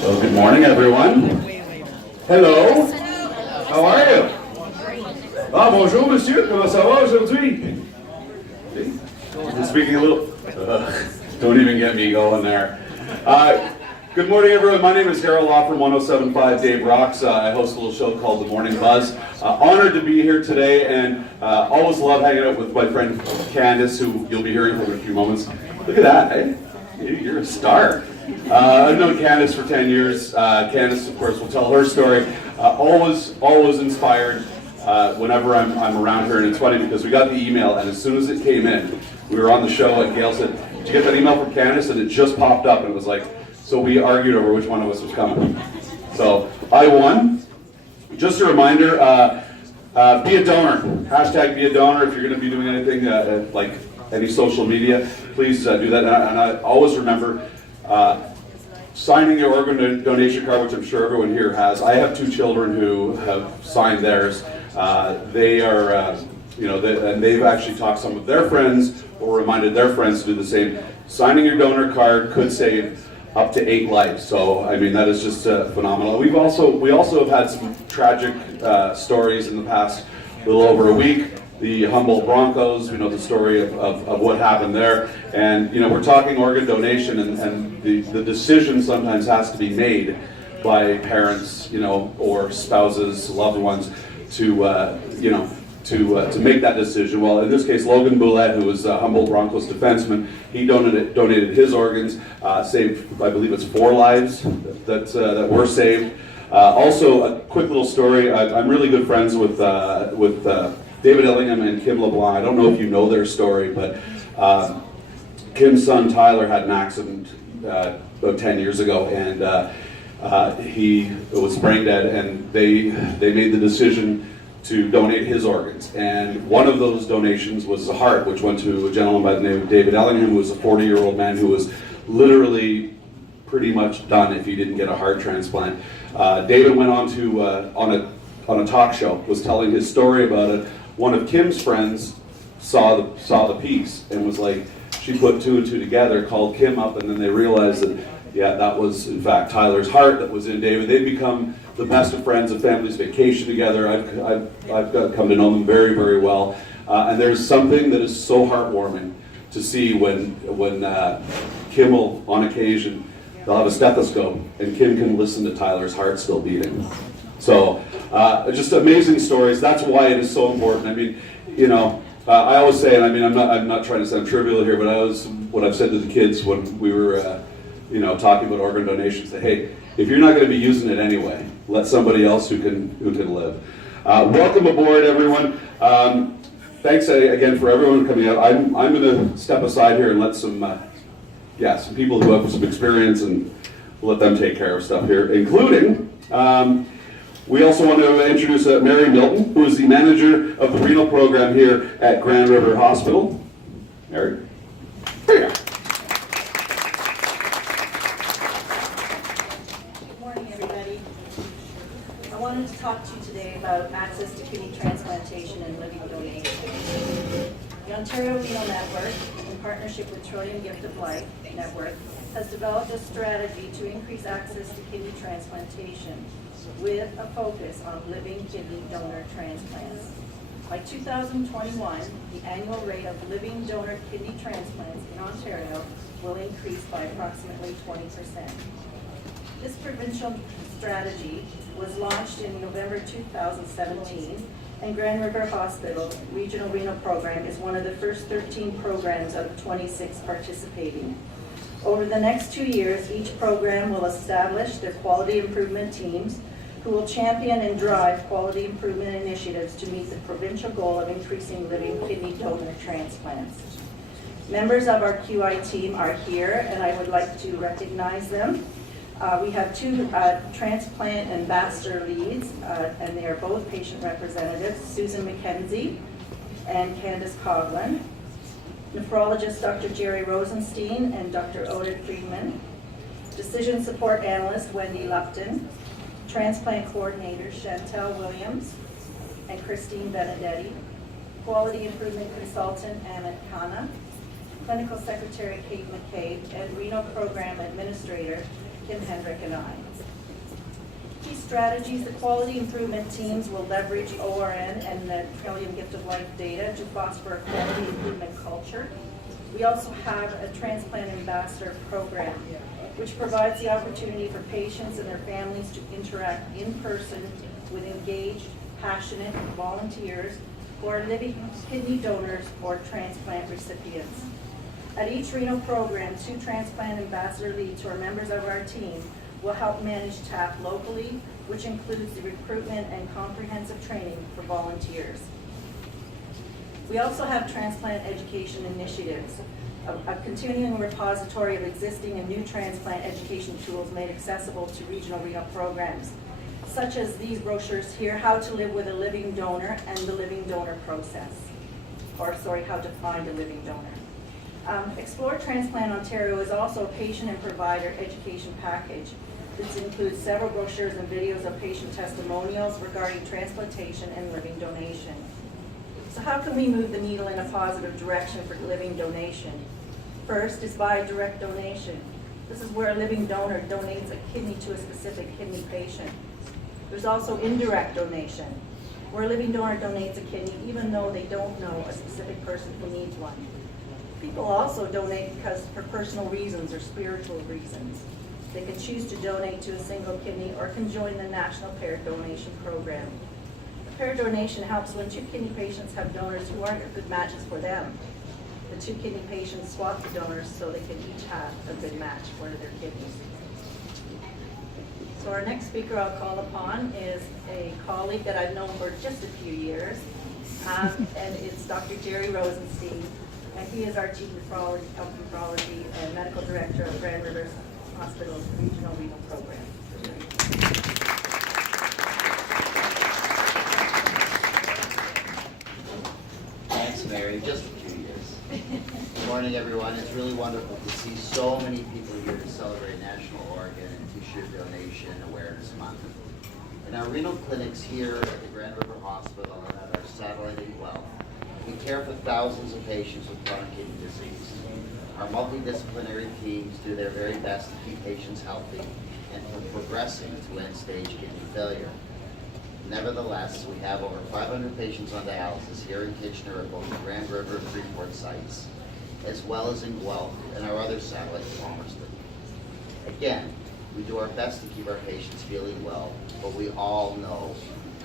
Well, good morning, everyone. Hello. How are you? Ah, bonjour, monsieur. Comment ça va aujourd'hui? I'm speaking a little. Don't even get me going there. Good morning, everyone. My name is Daryl Law from 107.5 Dave Rocks. I host a little show called The Morning Buzz. Honored to be here today, and always love hanging out with my friend Candace, who you'll be hearing from in a few moments. Look at that, eh? You're a star. I've known Candace for 10 years. Candace, of course, will tell her story. Always inspired whenever I'm around her, and it's funny because we got the email, and as soon as it came in, we were on the show, and Gail said, "Did you get that email from Candace?" And it just popped up, and it was like, so we argued over which one of us was coming. So I won. Just a reminder, be a donor. Hashtag be a donor. If you're going to be doing anything like any social media, please do that. And I always remember signing your organ donation card, which I'm sure everyone here has. I have 2 children who have signed theirs. They are, and they've actually talked some of their friends or reminded their friends to do the same. Signing your donor card could save up to 8 lives. So I mean, that is just phenomenal. We also have had some tragic stories in the past little over a week. The Humboldt Broncos, we know the story of what happened there. And we're talking organ donation, and the decision sometimes has to be made by parents, or spouses, loved ones, to make that decision. Well, in this case, Logan Boulette, who was a Humboldt Broncos defenseman, he donated his organs, saved, I believe it's 4 lives that were saved. Also, a quick little story. I'm really good friends with David Ellingham and Kim LeBlanc. I don't know if you know their story, but Kim's son Tyler had an accident about 10 years ago, and he was brain dead, and they made the decision to donate his organs. And one of those donations was a heart, which went to a gentleman by the name of David Ellingham, who was a 40-year-old man who was literally pretty much done if he didn't get a heart transplant. David went on to on a talk show, was telling his story about it. One of Kim's friends saw the piece and was like, she put 2 and 2 together, called Kim up, and then they realized that, yeah, that was in fact Tyler's heart that was in David. They've become the best of friends, and families vacation together. I've come to know them very, very well. And there's something that is so heartwarming to see when Kim will, on occasion, they'll have a stethoscope, and Kim can listen to Tyler's heart still beating. So, just amazing stories. That's why it is so important. I mean, I always say, and I mean, I'm not trying to sound trivial here, but what I've said to the kids when we were, talking about organ donations, that hey, if you're not going to be using it anyway, let somebody else who can live. Welcome aboard, everyone. Thanks again for everyone coming out. I'm going to step aside here and let some people who have some experience, and let them take care of stuff here, including. We also want to introduce Mary Milton, who is the manager of the renal program here at Grand River Hospital. Mary. There you go. Good morning, everybody. I wanted to talk to you today about access to kidney transplantation and living donation. The Ontario Renal Network, in partnership with Trillium Gift of Life Network, has developed a strategy to increase access to kidney transplantation with a focus on living kidney donor transplants. By 2021, the annual rate of living donor kidney transplants in Ontario will increase by approximately 20%. This provincial strategy was launched in November 2017, and Grand River Hospital Regional Renal Program is one of the first 13 programs out of 26 participating. Over the next 2 years, each program will establish their quality improvement teams who will champion and drive quality improvement initiatives to meet the provincial goal of increasing living kidney donor transplants. Members of our QI team are here, and I would like to recognize them. We have 2 transplant ambassador leads, and they are both patient representatives, Susan McKenzie and Candace Coughlin. Nephrologist Dr. Jerry Rosenstein and Dr. Oded Friedman. Decision support analyst Wendy Lupton. Transplant coordinators Chantel Williams and Christine Benedetti. Quality improvement consultant Amit Khanna. Clinical secretary Kate McCabe, and renal program administrator Deacon, Hendrik, and I. Key strategies: the quality improvement teams will leverage ORN and the Trillium Gift of Life data to foster a quality improvement culture. We also have a transplant ambassador program, which provides the opportunity for patients and their families to interact in person with engaged, passionate volunteers who are living kidney donors or transplant recipients. At each renal program, 2 transplant ambassador leads, who are members of our team, will help manage TAP locally, which includes the recruitment and comprehensive training for volunteers. We also have transplant education initiatives, a continuing repository of existing and new transplant education tools made accessible to regional renal programs, such as these brochures here, How to Live with a Living Donor and the Living Donor Process, how to find a living donor. Explore Transplant Ontario is also a patient and provider education package. This includes several brochures and videos of patient testimonials regarding transplantation and living donation. So how can we move the needle in a positive direction for living donation? First is by direct donation. This is where a living donor donates a kidney to a specific kidney patient. There's also indirect donation, where a living donor donates a kidney even though they don't know a specific person who needs one. People also donate for personal reasons or spiritual reasons. They can choose to donate to a single kidney or can join the National Paired Donation Program. The paired donation helps when 2 kidney patients have donors who aren't good matches for them. The 2 kidney patients swap the donors so they can each have a good match for their kidneys. So our next speaker I'll call upon is a colleague that I've known for just a few years, and it's Dr. Jerry Rosenstein, and he is our Chief Nephrology and Medical Director of Grand Rivers Hospital's Regional Renal Program. Thanks, Mary. Just a few years. Good morning, everyone. It's really wonderful to see so many people here to celebrate National Organ and Tissue Donation Awareness Month. In our renal clinics here at the Grand River Hospital and at our satellite in Guelph, we care for thousands of patients with chronic kidney disease. Our multidisciplinary teams do their very best to keep patients healthy and from progressing to end-stage kidney failure. Nevertheless, we have over 500 patients on dialysis here in Kitchener at both the Grand River and Freeport sites, as well as in Guelph and our other satellite in Palmerston. Again, we do our best to keep our patients feeling well, but we all know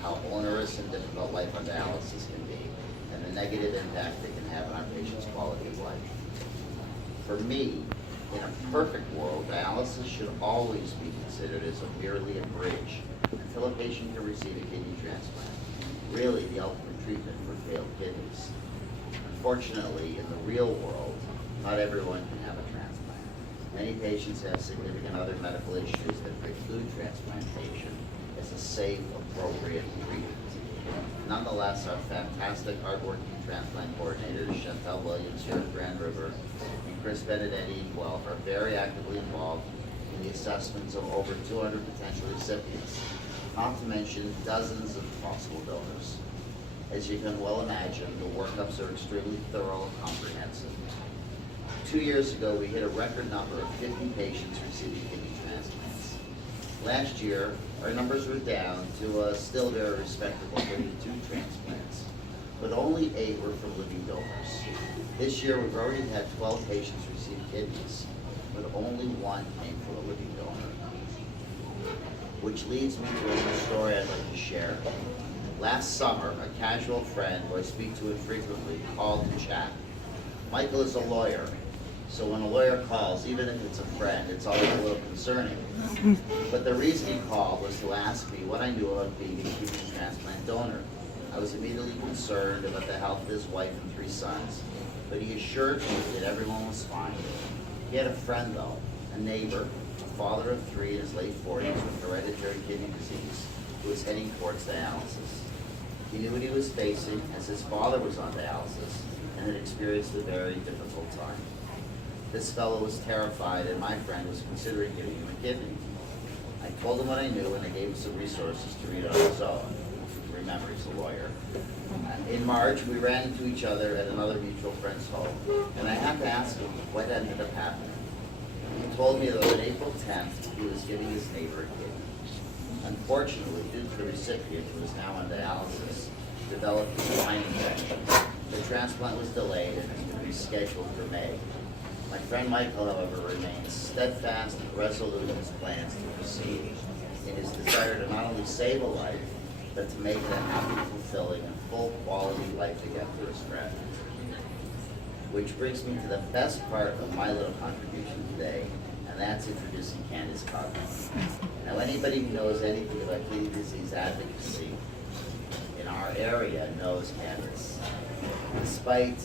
how onerous and difficult life on dialysis can be and the negative impact it can have on our patients' quality of life. For me, in a perfect world, dialysis should always be considered as merely a bridge until a patient can receive a kidney transplant, really the ultimate treatment for failed kidneys. Unfortunately, in the real world, not everyone can have a transplant. Many patients have significant other medical issues that preclude transplantation as a safe, appropriate treatment. Nonetheless, our fantastic, hardworking transplant coordinators, Chantel Williams here at Grand River and Chris Benedetti in Guelph, are very actively involved in the assessments of over 200 potential recipients, not to mention dozens of possible donors. As you can well imagine, the workups are extremely thorough and comprehensive. 2 years ago, we hit a record number of 50 patients receiving kidney transplants. Last year, our numbers were down to a still very respectable 32 transplants, but only 8 were from living donors. This year, we've already had 12 patients receive kidneys, but only 1 came from a living donor. Which leads me to a story I'd like to share. Last summer, a casual friend who I speak to infrequently called to chat. Michael is a lawyer, so when a lawyer calls, even if it's a friend, it's always a little concerning. But the reason he called was to ask me what I knew about being a kidney transplant donor. I was immediately concerned about the health of his wife and 3 sons, but he assured me that everyone was fine. He had a friend though, a neighbor, a father of 3 in his late 40s with hereditary kidney disease, who was heading towards dialysis. He knew what he was facing as his father was on dialysis and had experienced a very difficult time. This fellow was terrified and my friend was considering giving him a kidney. I told him what I knew and I gave him some resources to read on his own. Remember, he's a lawyer. In March, we ran into each other at another mutual friend's home, and I had to ask him what ended up happening. He told me that on April 10th, he was giving his neighbor a kidney. Unfortunately, due to the recipient, who is now on dialysis, developed a line infection. The transplant was delayed and has been rescheduled for May. My friend Michael, however, remains steadfast and resolute in his plans to proceed in his desire to not only save a life, but to make it a happy, fulfilling, and full quality life again for his friend. Which brings me to the best part of my little contribution today, and that's introducing Candace Coggins. Now, anybody who knows anything about kidney disease advocacy in our area knows Candace. Despite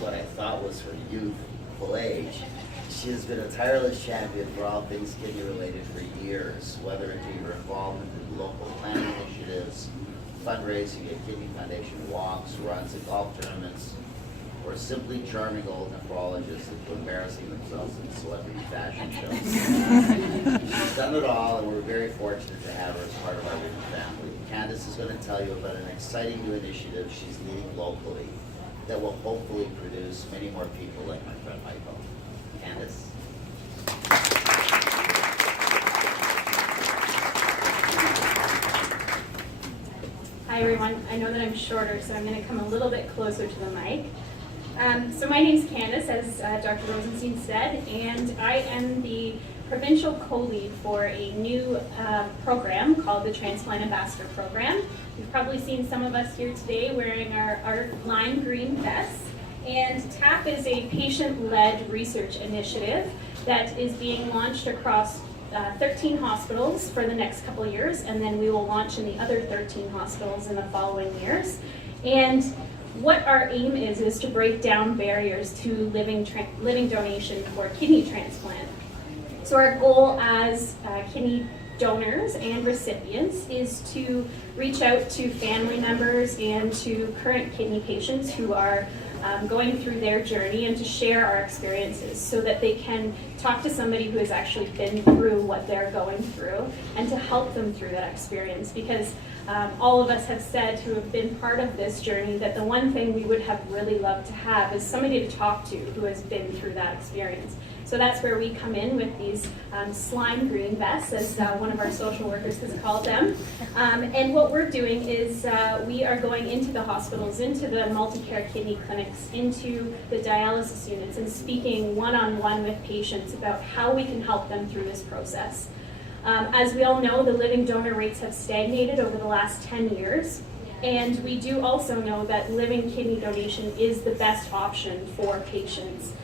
what I thought was her youthful age, she has been a tireless champion for all things kidney related for years, whether it be her involvement in local planning initiatives, fundraising at Kidney Foundation walks, runs, and golf tournaments, or simply charming old nephrologists into embarrassing themselves in celebrity fashion shows. She's done it all, and we're very fortunate to have her as part of our Ribbon family. Candace is going to tell you about an exciting new initiative she's leading locally that will hopefully produce many more people like my friend Michael. Candace? Hi everyone, I know that I'm shorter, so I'm going to come a little bit closer to the mic. So my name's Candace, as Dr. Rosenstein said, and I am the provincial co-lead for a new program called the Transplant Ambassador Program. You've probably seen some of us here today wearing our lime green vests. And TAP is a patient-led research initiative that is being launched across 13 hospitals for the next couple of years, and then we will launch in the other 13 hospitals in the following years. And what our aim is to break down barriers to living donation for kidney transplant. So our goal as kidney donors and recipients is to reach out to family members and to current kidney patients who are going through their journey and to share our experiences so that they can talk to somebody who has actually been through what they're going through and to help them through that experience, because all of us have said who have been part of this journey that the one thing we would have really loved to have is somebody to talk to who has been through that experience. So that's where we come in with these slime green vests, as one of our social workers has called them. And what we're doing is we are going into the hospitals, into the multi-care kidney clinics, into the dialysis units, and speaking one-on-one with patients about how we can help them through this process. As we all know, the living donor rates have stagnated over the last 10 years. And we do also know that living kidney donation is the best option for patients.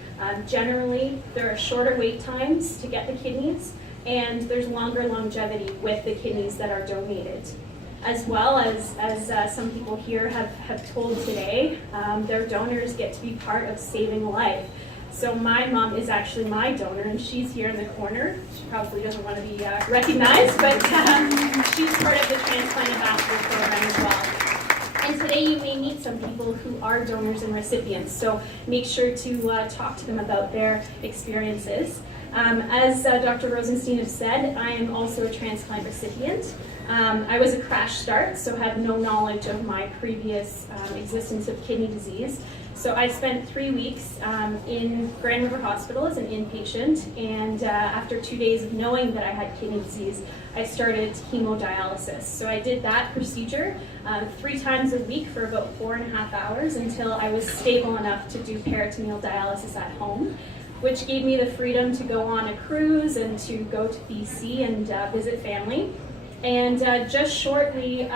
Generally, there are shorter wait times to get the kidneys, and there's longer longevity with the kidneys that are donated. As well as some people here have told today, their donors get to be part of saving life. So my mom is actually my donor, and she's here in the corner. She probably doesn't want to be recognized, but she's part of the Transplant Ambassador Program as well. And today you may meet some people who are donors and recipients, so make sure to talk to them about their experiences. As Dr. Rosenstein has said, I am also a transplant recipient. I was a crash start, so had no knowledge of my previous existence of kidney disease. So I spent 3 weeks in Grand River Hospital as an inpatient, and after 2 days of knowing that I had kidney disease, I started hemodialysis. So I did that procedure 3 times a week for about 4.5 hours until I was stable enough to do peritoneal dialysis at home, which gave me the freedom to go on a cruise and to go to BC and visit family. And just shortly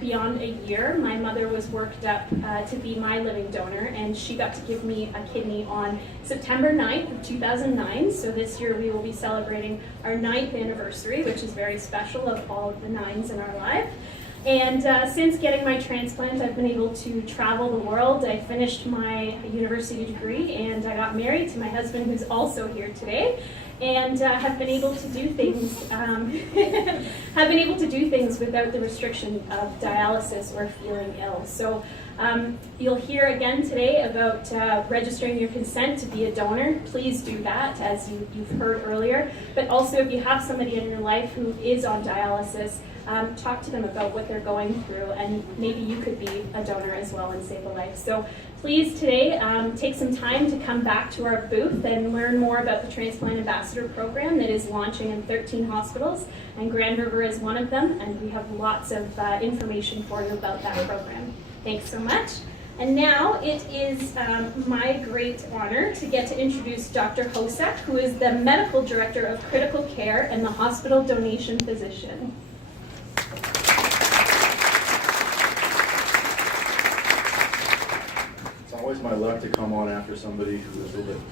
beyond a year, my mother was worked up to be my living donor, and she got to give me a kidney on September 9th of 2009. So this year we will be celebrating our 9th anniversary, which is very special, of all of the 9s in our life. And since getting my transplant, I've been able to travel the world. I finished my university degree, and I got married to my husband, who's also here today. And have been able to do things without the restriction of dialysis or feeling ill. So you'll hear again today about registering your consent to be a donor. Please do that, as you've heard earlier. But also, if you have somebody in your life who is on dialysis, talk to them about what they're going through, and maybe you could be a donor as well and save a life. So please today take some time to come back to our booth and learn more about the Transplant Ambassador program that is launching in 13 hospitals, and Grand River is one of them, and we have lots of information for you about that program. Thanks so much. And now it is my great honor to get to introduce Dr. Hosek, who is the Medical Director of Critical Care and the Hospital Donation Physician. It's always my luck to come on after somebody who is a little bit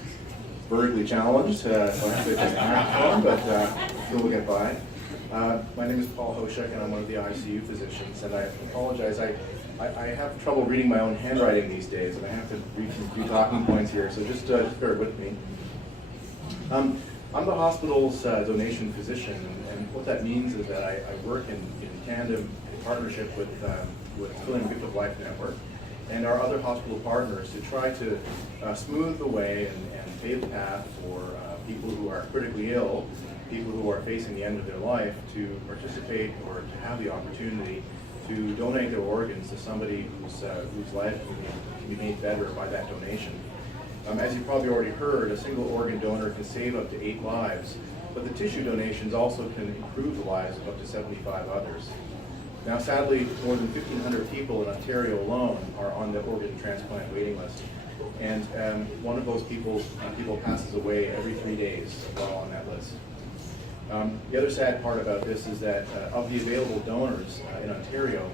vertically challenged. So I have to just act on, but we'll get by. My name is Paul Hosek, and I'm one of the ICU physicians, and I apologize. I have trouble reading my own handwriting these days, and I have to read a few talking points here, so just bear with me. I'm the hospital's donation physician, and what that means is that I work in tandem, in partnership with Filling Gift of Life Network and our other hospital partners to try to smooth the way and pave the path for people who are critically ill, people who are facing the end of their life, to participate or to have the opportunity to donate their organs to somebody whose life can be made better by that donation. As you probably already heard, a single organ donor can save up to 8 lives, but the tissue donations also can improve the lives of up to 75 others. Now, sadly, more than 1,500 people in Ontario alone are on the organ transplant waiting list, and one of those people passes away every 3 days while on that list. The other sad part about this is that of the available donors in Ontario,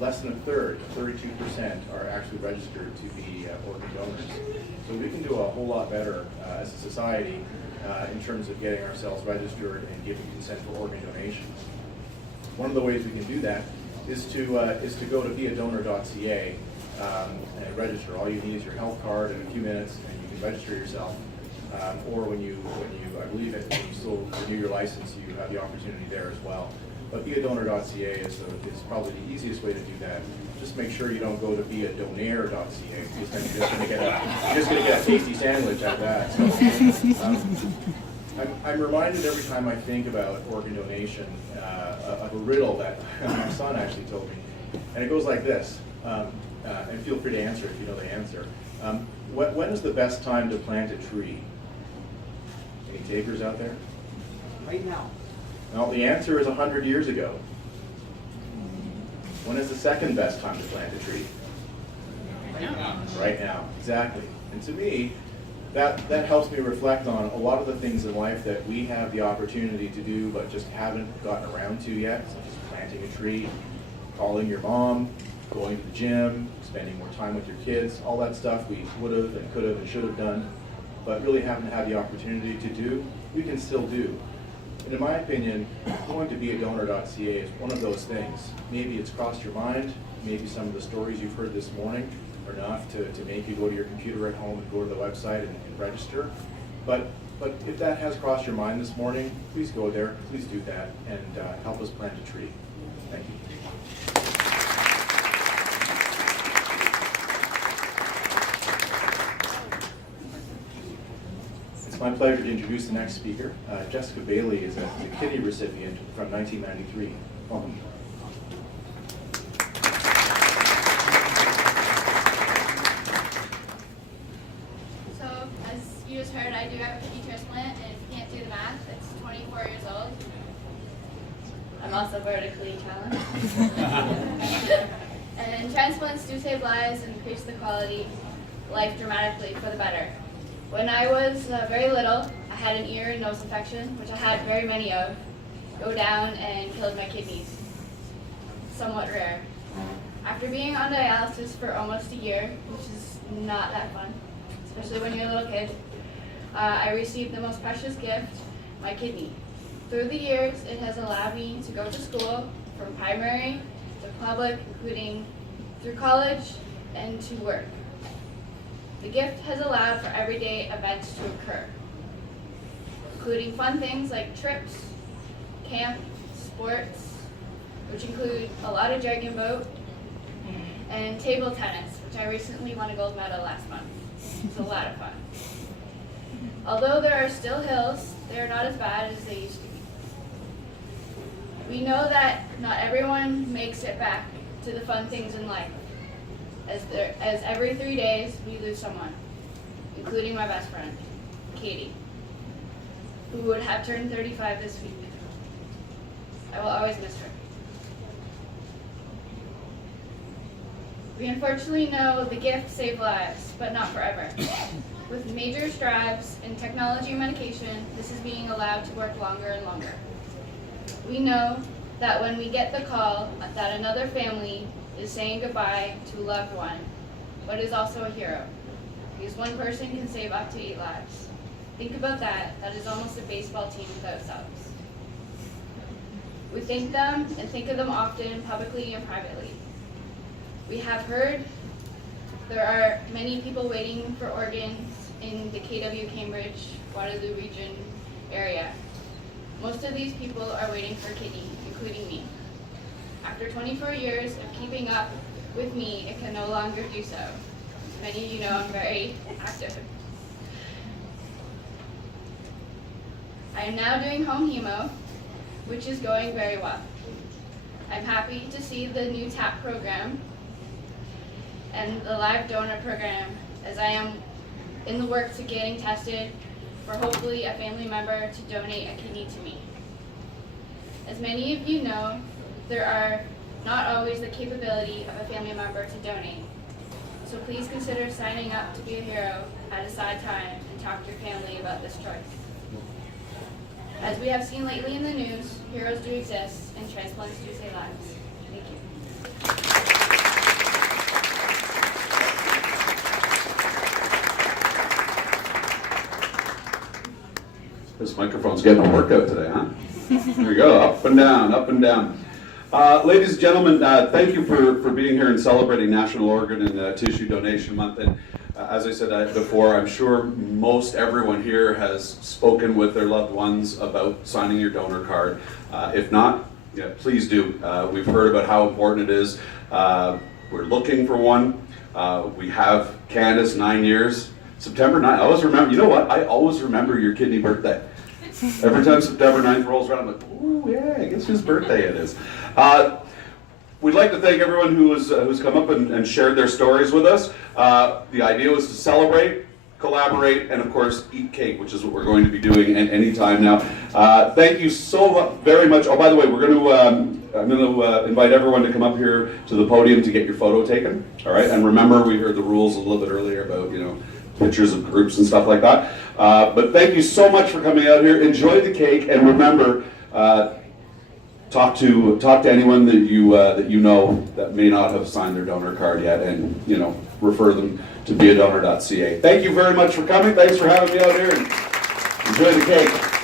less than a third, 32%, are actually registered to be organ donors. So we can do a whole lot better as a society in terms of getting ourselves registered and giving consent for organ donations. One of the ways we can do that is to go to beadonor.ca and register. All you need is your health card in a few minutes, and you can register yourself. Or when you, I believe when you still renew your license, you have the opportunity there as well. But beadonor.ca is probably the easiest way to do that. Just make sure you don't go to beadonair.ca, because then you're just going to get a tasty sandwich at that. So, I'm reminded every time I think about organ donation of a riddle that my son actually told me, and it goes like this. And feel free to answer if you know the answer. When is the best time to plant a tree? Any takers out there? Right now. Well, the answer is 100 years ago. When is the second best time to plant a tree? Right now. Right now, exactly. And to me, that helps me reflect on a lot of the things in life that we have the opportunity to do but just haven't gotten around to yet, such as planting a tree, calling your mom, going to the gym, spending more time with your kids, all that stuff we would have and could have and should have done, but really haven't had the opportunity to do, we can still do. And in my opinion, going to beadonor.ca is one of those things. Maybe it's crossed your mind, maybe some of the stories you've heard this morning are enough to make you go to your computer at home and go to the website and register. But if that has crossed your mind this morning, please go there, please do that, and help us plant a tree. Thank you. It's my pleasure to introduce the next speaker. Jessica Bailey is a kidney recipient from 1993. Welcome. So, as you just heard, I do have a kidney transplant, and if you can't do the math, it's 24 years old. I'm also vertically challenged. And transplants do save lives and increase the quality of life dramatically for the better. When I was very little, I had an ear and nose infection, which I had very many of, go down and killed my kidneys. Somewhat rare. After being on dialysis for almost a year, which is not that fun, especially when you're a little kid, I received the most precious gift, my kidney. Through the years, it has allowed me to go to school, from primary to public, including through college and to work. The gift has allowed for everyday events to occur, including fun things like trips, camp, sports, which include a lot of dragon boat, and table tennis, which I recently won a gold medal last month. It's a lot of fun. Although there are still hills, they are not as bad as they used to be. We know that not everyone makes it back to the fun things in life, as every 3 days we lose someone, including my best friend, Katie, who would have turned 35 this week. I will always miss her. We unfortunately know the gift saved lives, but not forever. With major strides in technology and medication, this is being allowed to work longer and longer. We know that when we get the call that another family is saying goodbye to a loved one, but is also a hero, because one person can save up to 8 lives. Think about that. That is almost a baseball team without subs. We thank them and think of them often, publicly and privately. We have heard there are many people waiting for organs in the KW Cambridge, Waterloo region area. Most of these people are waiting for a kidney, including me. After 24 years of keeping up with me, it can no longer do so. As many of you know, I'm very active. I am now doing home hemo, which is going very well. I'm happy to see the new TAP program and the live donor program, as I am in the works of getting tested for hopefully a family member to donate a kidney to me. As many of you know, there are not always the capability of a family member to donate. So please consider signing up to be a hero at a side time and talk to your family about this choice. As we have seen lately in the news, heroes do exist and transplants do save lives. Thank you. This microphone's getting a workout today, huh? There we go, up and down, up and down. Ladies and gentlemen, thank you for being here and celebrating National Organ and Tissue Donation Month. And as I said before, I'm sure most everyone here has spoken with their loved ones about signing your donor card. If not, yeah, please do. We've heard about how important it is. We're looking for one. We have Candace, 9 years. September 9th, I always remember, you know what? I always remember your kidney birthday. Every time September 9th rolls around, I'm like, ooh, yeah, I guess whose birthday it is. We'd like to thank everyone who's come up and shared their stories with us. The idea was to celebrate, collaborate, and of course, eat cake, which is what we're going to be doing any time now. Thank you so very much. Oh, by the way, I'm going to invite everyone to come up here to the podium to get your photo taken. All right, and remember, we heard the rules a little bit earlier about, pictures of groups and stuff like that. But thank you so much for coming out here. Enjoy the cake, and remember, talk to anyone that you know that may not have signed their donor card yet, and refer them to beadonor.ca. Thank you very much for coming. Thanks for having me out here, and enjoy the cake.